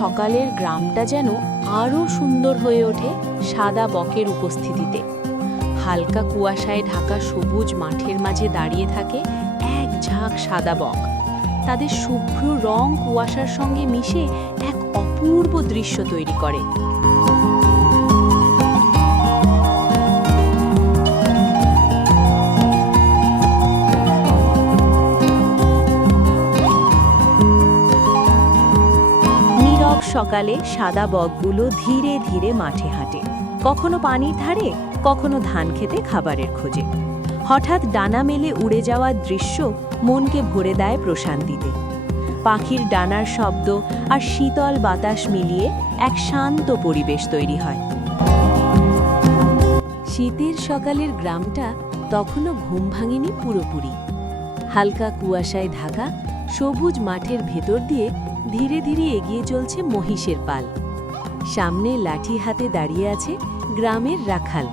সকালের গ্রামটা যেন আরও সুন্দর হয়ে ওঠে সাদা বকের উপস্থিতিতে। হালকা কুয়াশায় ঢাকা সবুজ মাঠের মাঝে দাঁড়িয়ে থাকে এক ঝাঁক সাদা বক। তাদের শুভ্র রং কুয়াশার সঙ্গে মিশে এক অপূর্ব দৃশ্য তৈরি করে। সকালে সাদা বকগুলো ধীরে ধীরে মাঠে হাঁটে। কখনো পানির ধারে, কখনো ধান খেতে খাবারের খোঁজে। হঠাৎ ডানা মেলে উড়ে যাওয়ার দৃশ্য মনকে ভরে দেয় প্রশান্তিতে। পাখির ডানার শব্দ আর শীতল বাতাস মিলিয়ে এক শান্ত পরিবেশ তৈরি হয়। শীতের সকালের গ্রামটা তখনও ঘুম ভাঙেনি পুরোপুরি। হালকা কুয়াশায় ঢাকা সবুজ মাঠের ভেতর দিয়ে ধীরে ধীরে এগিয়ে চলছে মহিষের পাল। সামনে লাঠি হাতে দাঁড়িয়ে আছে গ্রামের রাখাল।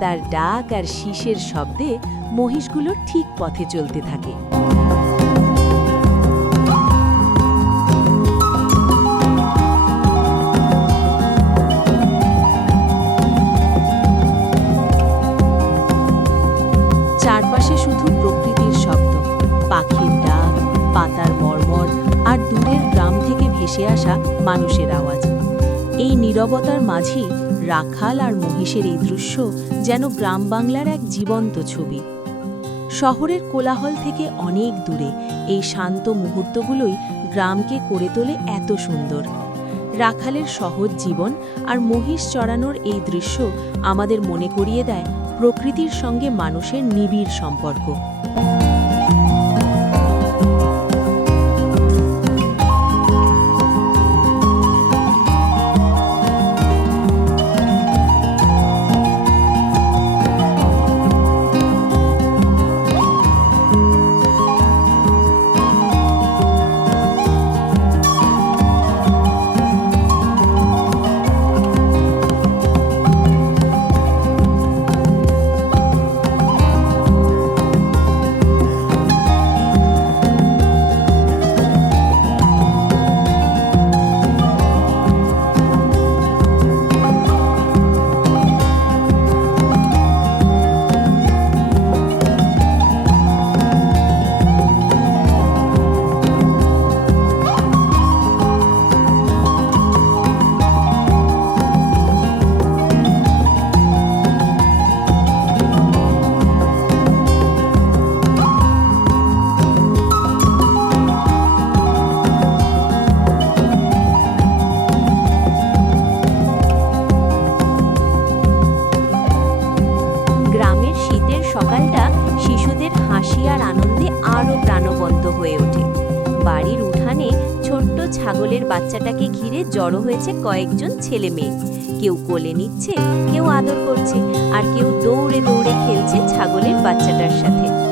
তার ডাক আর শীষের শব্দে মহিষগুলো ঠিক পথে চলতে থাকে। ভেসে আসা মানুষের আওয়াজ। এই নীরবতার মাঝেই রাখাল আর মহিষের এই দৃশ্য যেন গ্রাম বাংলার এক জীবন্ত ছবি। শহরের কোলাহল থেকে অনেক দূরে এই শান্ত মুহূর্তগুলোই গ্রামকে করে তোলে এত সুন্দর। রাখালের সহজ জীবন আর মহিষ চড়ানোর এই দৃশ্য আমাদের মনে করিয়ে দেয় প্রকৃতির সঙ্গে মানুষের নিবিড় সম্পর্ক। সকালটা শিশুদের হাসি আর আনন্দে আরও প্রাণবন্ত হয়ে ওঠে। বাড়ির উঠানে ছোট্ট ছাগলের বাচ্চাটাকে ঘিরে জড়ো হয়েছে কয়েকজন ছেলে মেয়ে। কেউ কোলে নিচ্ছে, কেউ আদর করছে, আর কেউ দৌড়ে দৌড়ে খেলছে ছাগলের বাচ্চাটার সাথে।